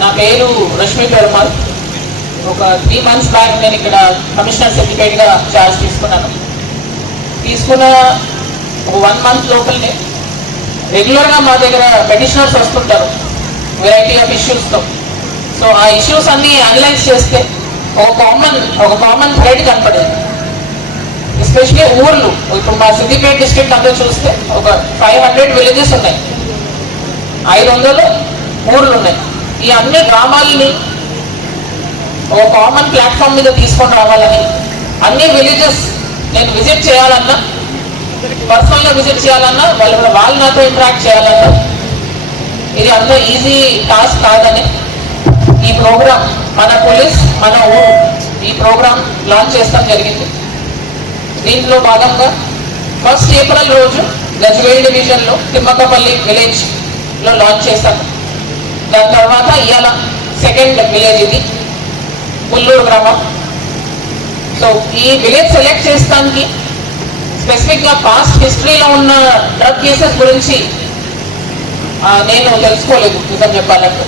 నా పేరు రష్మి పెరుమాల్. ఒక 3 months బ్యాక్ నేను ఇక్కడ కమిషనర్ సర్టిఫికేట్గా ఛార్జ్ తీసుకున్న ఒక 1 month లోపలనే రెగ్యులర్గా మా దగ్గర పెటిషనర్స్ వస్తుంటారు వెరైటీ ఆఫ్ ఇష్యూస్తో. సో ఆ ఇష్యూస్ అన్నీ అనలైజ్ చేస్తే ఒక కామన్ థ్రెడ్ కనపడేది. ఎస్పెషలీ ఊర్లు, ఇప్పుడు మా సిద్దిపేట డిస్ట్రిక్ట్ అంతా చూస్తే ఒక 500 విలేజెస్ ఉన్నాయి, 500 ఊర్లు ఉన్నాయి. ఈ అన్ని గ్రామాలని ఒక కామన్ ప్లాట్ఫామ్ మీద తీసుకొని రావాలని, అన్ని విలేజెస్ నేను విజిట్ చేయాలన్నా, పర్సనల్గా విజిట్ చేయాలన్నా, వాళ్ళు నాతో ఇంటరాక్ట్ చేయాలన్నా ఇది అంత ఈజీ టాస్క్ కాదని ఈ ప్రోగ్రామ్ మన పోలీస్ మన ఊరు ఈ ప్రోగ్రామ్ లాంచ్ చేస్తాం జరిగింది. దీంట్లో భాగంగా 1st April రోజు గజ్వేల్ డివిజన్లో తిమ్మకపల్లి విలేజ్లో లాంచ్ చేస్తాము. దాని తర్వాత ఇవాళ 2nd విలేజ్ ఇది పుల్లూరు గ్రామం. సో ఈ విలేజ్ సెలెక్ట్ చేస్తానికి స్పెసిఫిక్గా పాస్ట్ హిస్టరీలో ఉన్న డ్రగ్ కేసెస్ గురించి నేను తెలుసుకోలేదు. నిజం చెప్పాలంటే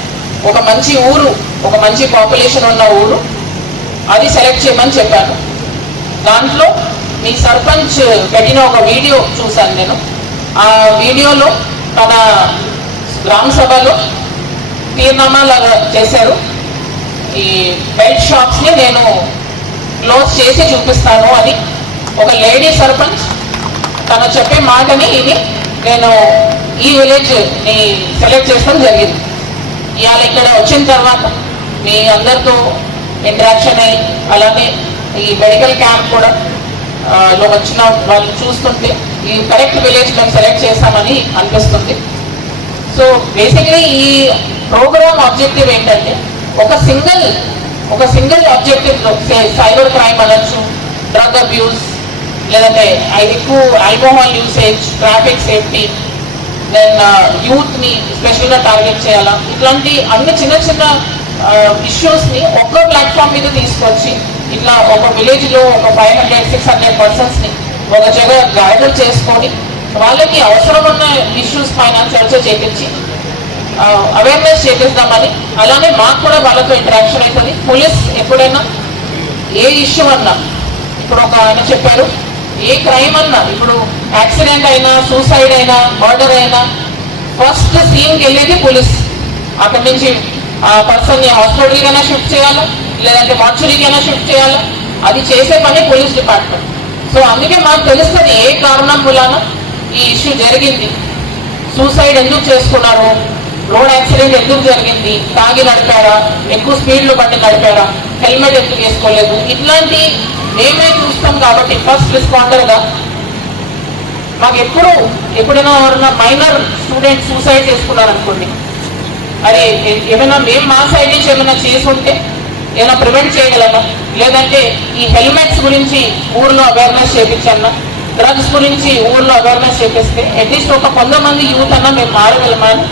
ఒక మంచి ఊరు, ఒక మంచి పాపులేషన్ ఉన్న ఊరు అది సెలెక్ట్ చేయమని చెప్పాను. దాంట్లో మీ సర్పంచ్ పెట్టిన ఒక వీడియో చూశాను నేను. ఆ వీడియోలో తన గ్రామ సభలో తీర్మానం లాగా చేశారు. ఈ బెల్ట్ షాప్స్ని నేను క్లోజ్ చేసి చూపిస్తాను అని ఒక లేడీ సర్పంచ్ తను చెప్పే మాటని ఇది నేను ఈ విలేజ్ని సెలెక్ట్ చేసుకోవడం జరిగింది. ఇవాళ ఇక్కడ వచ్చిన తర్వాత మీ అందరితో ఇంటరాక్షన్ అయ్యి అలానే ఈ మెడికల్ క్యాంప్ కూడా లో వచ్చిన వాళ్ళు చూస్తుంటే ఈ కరెక్ట్ విలేజ్ మేము సెలెక్ట్ చేస్తామని అనిపిస్తుంది. సో బేసిక్లీ ఈ ప్రోగ్రామ్ ఆబ్జెక్టివ్ ఏంటంటే ఒక సింగిల్ ఆబ్జెక్టివ్లో సైబర్ క్రైమ్ అనొచ్చు, డ్రగ్ అబ్యూస్, లేదంటే ఎక్కువ alcohol usage, traffic safety, then యూత్ని స్పెషల్గా టార్గెట్ చేయాలా, ఇట్లాంటి అన్ని చిన్న చిన్న ఇష్యూస్ని ఒక్క ప్లాట్ఫామ్ మీద తీసుకొచ్చి ఇట్లా ఒక విలేజ్లో ఒక 500-600 పర్సన్స్ని ఒక జగ గ్యాదర్ చేసుకొని వాళ్ళకి అవసరం ఉన్న ఇష్యూస్ పైన చర్చ చేపించి అవేర్నెస్ చేపిస్తామని, అలానే మాకు కూడా వాళ్ళతో ఇంటరాక్షన్ అవుతుంది. పోలీస్ ఎప్పుడైనా ఏ ఇష్యూ అన్నా, ఇప్పుడు ఒక ఆయన చెప్పారు ఏ క్రైమ్ అన్నా, ఇప్పుడు యాక్సిడెంట్ అయినా, సూసైడ్ అయినా, మర్డర్ అయినా ఫస్ట్ సీన్కి వెళ్ళేది పోలీస్. అక్కడి నుంచి ఆ పర్సన్ని హాస్పిటల్కైనా షిఫ్ట్ చేయాలా, లేదంటే మార్చురీకైనా షిఫ్ట్ చేయాలా, అది చేసే పని పోలీస్ డిపార్ట్మెంట్. సో అందుకే మాకు తెలుస్తుంది ఏ కారణం మూలాన ఈ ఇష్యూ జరిగింది, సూసైడ్ ఎందుకు చేసుకున్నారు, రోడ్ యాక్సిడెంట్ ఎందుకు జరిగింది, తాగి నడిపారా, ఎక్కువ స్పీడ్లో బండి నడిపారా, హెల్మెట్ ఎందుకు వేసుకోలేదు, ఇట్లాంటి మేమే చూస్తాం. కాబట్టి ఫస్ట్ రెస్పాండర్గా మాకు ఎప్పుడైనా ఎవరైనా మైనర్ స్టూడెంట్ సూసైడ్ చేసుకున్నారనుకోండి, అరే ఏమైనా మేము మా సైడ్ నుంచి ఏమైనా చేసుంటే ఏమైనా ప్రివెంట్ చేయగలమా, లేదంటే ఈ హెల్మెట్స్ గురించి ఊర్లో అవేర్నెస్ చేయించన్నా, డ్రగ్స్ గురించి ఊర్లో అవేర్నెస్ చేపిస్తే అట్లీస్ట్ ఒక 100 మంది యూత్ అన్నా మేము మారగలమా అని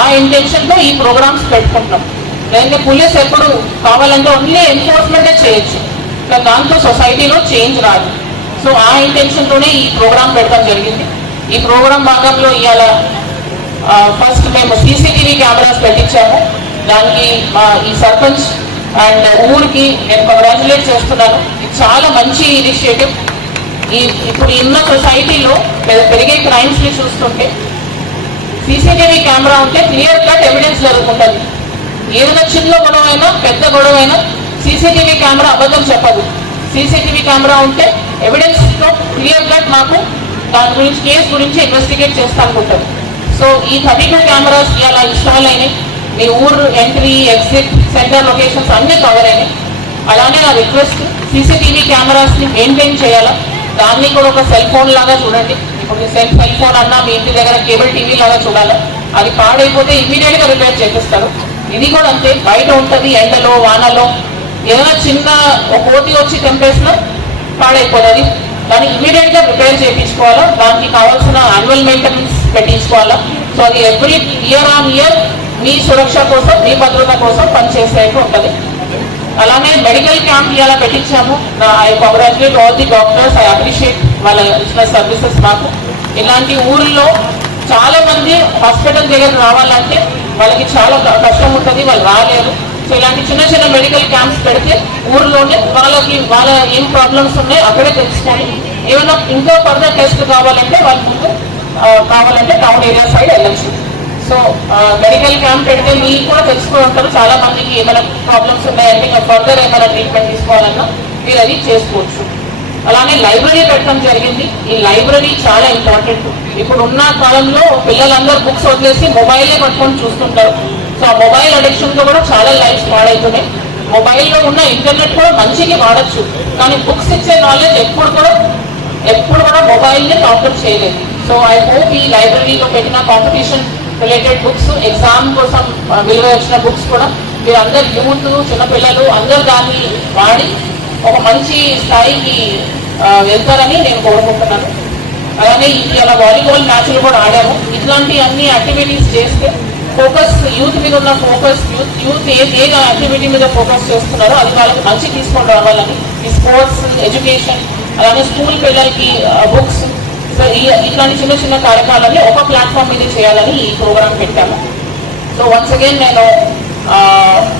ఆ ఇంటెన్షన్తో ఈ ప్రోగ్రామ్స్ పెట్టుకుంటున్నాం. లేదంటే పోలీస్ ఎప్పుడు కావాలంటే ఓన్లీ ఎన్ఫోర్స్మెంటే చేయొచ్చు, కానీ దాంతో సొసైటీలో చేంజ్ రాదు. సో ఆ ఇంటెన్షన్తోనే ఈ ప్రోగ్రామ్ పెట్టడం జరిగింది. ఈ ప్రోగ్రామ్ భాగంలో ఇవాళ ఫస్ట్ మేము CCTV కెమెరాస్ పెట్టించాము. దానికి మా ఈ సర్పంచ్ అండ్ ఊరికి నేను కంగ్రాచులేట్ చేస్తున్నాను. ఇది చాలా మంచి ఇనిషియేటివ్. ఇప్పుడు ఉన్న సొసైటీలో పెరిగే క్రైమ్స్ని చూస్తుంటే CCTV కెమెరా ఉంటే క్లియర్ కట్ ఎవిడెన్స్ జరుగుతుంటుంది. ఏదైనా చిన్న గొడవ అయినా పెద్ద గొడవ అయినా CCTV కెమెరా అబద్ధం చెప్పదు. CCTV కెమెరా ఉంటే ఎవిడెన్స్తో క్లియర్ కట్ మాకు దాని గురించి కేసు గురించి ఇన్వెస్టిగేట్ చేస్తా అనుకుంటుంది. సో ఈ 32 కెమెరాస్ ఇలా ఇన్స్టాల్ అయినాయి. మీ ఊరు ఎంట్రీ, ఎగ్జిట్, సెంటర్ లొకేషన్స్ అన్నీ కవర్ అయినాయి. అలానే నా రిక్వెస్ట్ CCTV కెమెరాస్ని మెయింటైన్ చేయాలా, దాన్ని కూడా ఒక సెల్ ఫోన్ లాగా చూడండి. ఇప్పుడు సెల్ ఫోన్ అన్నా మీ ఇంటి దగ్గర కేబుల్ టీవీ లాగా చూడాలి. అది పాడైపోతే ఇమీడియట్గా రిపేర్ చేపిస్తారు. ఇది కూడా అంతే, బయట ఉంటుంది, ఎండలో వానలో ఏదైనా చిన్న కోతి వచ్చి తెంపేసినా పాడైపోతుంది. దాన్ని ఇమీడియట్గా రిపేర్ చేయించుకోవాలా, దానికి కావాల్సిన యాన్యువల్ మెయింటెనెన్స్ పెట్టించుకోవాలా. సో అది ఎవ్రీ ఇయర్ ఆన్ ఇయర్ మీ సురక్ష కోసం, మీ భద్రత కోసం పనిచేసేట్టు ఉంటుంది. అలానే మెడికల్ క్యాంప్ ఇలా పెట్టించాము. I congratulate all the doctors, I appreciate వాళ్ళ ఇచ్చిన సర్వీసెస్. మాకు ఇలాంటి ఊళ్ళో చాలా మంది హాస్పిటల్ దగ్గర రావాలంటే వాళ్ళకి చాలా కష్టం ఉంటుంది, వాళ్ళు రాలేరు. సో ఇలాంటి చిన్న చిన్న మెడికల్ క్యాంప్స్ పెడితే ఊర్లోనే వాళ్ళ ఏం ప్రాబ్లమ్స్ ఉన్నాయో అక్కడే తెలుసుకొని ఏమైనా ఇంకా ఫర్దర్ టెస్ట్ కావాలంటే వాళ్ళ ముందు కావాలంటే టౌన్ ఏరియా సైడ్ వెళ్ళచ్చు. సో మెడికల్ క్యాంప్ పెడితే మీరు కూడా తెలుసుకుని ఉంటారు, చాలా మందికి ఏమైనా ప్రాబ్లమ్స్ ఉన్నాయంటే ఇంకా ఫర్దర్ ఏమైనా ట్రీట్మెంట్ తీసుకోవాలన్నా మీరు అది చేసుకోవచ్చు. అలానే లైబ్రరీ పెట్టడం జరిగింది. ఈ లైబ్రరీ చాలా ఇంపార్టెంట్. ఇప్పుడు ఉన్న కాలంలో పిల్లలందరూ బుక్స్ వదిలేసి మొబైలే పట్టుకొని చూస్తుంటారు. సో ఆ మొబైల్ అడిక్షన్ తో కూడా చాలా లైఫ్స్ పాడైతున్నాయి. మొబైల్లో ఉన్న ఇంటర్నెట్ కూడా మంచిగా వాడచ్చు, కానీ బుక్స్ ఇచ్చే నాలెడ్జ్ ఎప్పుడు కూడా మొబైల్ని కాంపేర్ చేయలేదు. సో ఐ హోప్ ఈ లైబ్రరీలో పెట్టిన కాంపిటీషన్ రిలేటెడ్ బుక్స్, ఎగ్జామ్ కోసం విలువ వచ్చిన బుక్స్ కూడా మీరు అందరు యూత్, చిన్నపిల్లలు అందరు దాన్ని వాడి ఒక మంచి స్థాయికి వెళ్తారని నేను కోరుకుంటున్నాను. అలానే ఇలా వాలీబాల్ మ్యాచ్లు కూడా ఆడాము. ఇట్లాంటి అన్ని యాక్టివిటీస్ చేస్తే ఫోకస్ యూత్ మీద ఉన్న ఫోకస్, యూత్ ఏ యాక్టివిటీ మీద ఫోకస్ చేస్తున్నారో అది వాళ్ళకి మంచి తీసుకొని రావాలని ఈ స్పోర్ట్స్, ఎడ్యుకేషన్, అలానే స్కూల్ పిల్లలకి బుక్స్, సో ఇట్లాంటి చిన్న చిన్న కార్యక్రమాలని ఒక ప్లాట్ఫామ్ మీద చేయాలని ఈ ప్రోగ్రామ్ పెట్టాము. సో వన్స్ అగైన్ నేను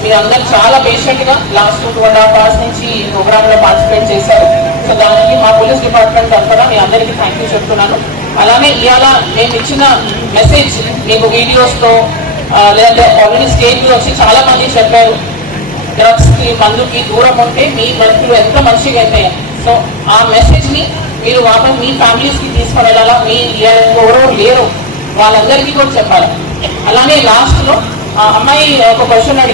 మీరందరూ చాలా పేషెంట్గా లాస్ట్ 2.5 hours నుంచి ఈ ప్రోగ్రాంలో పార్టిసిపేట్ చేశారు. సో దానికి మా పోలీస్ డిపార్ట్మెంట్ తరఫున మీ అందరికీ థ్యాంక్ యూ చెప్తున్నాను. అలానే ఇవాళ మేము ఇచ్చిన మెసేజ్ మీకు వీడియోస్తో లేదంటే ఆల్రెడీ స్టేజ్లో వచ్చి చాలా మంది చెప్పారు, డ్రగ్స్కి మందుకి దూరం ఉంటే మీ బ్రతుకులు ఎంత మంచిగా అవుతాయి. సో ఆ మెసేజ్ని మీరు వాపస్ మీ ఫ్యామిలీస్కి తీసుకొని వెళ్ళాలా, మీ ఎవరో లేరు వాళ్ళందరికీ కూడా చెప్పాలి. అలానే లాస్ట్లో ఆ అమ్మాయి ఒక క్వశ్చన్ అడిగి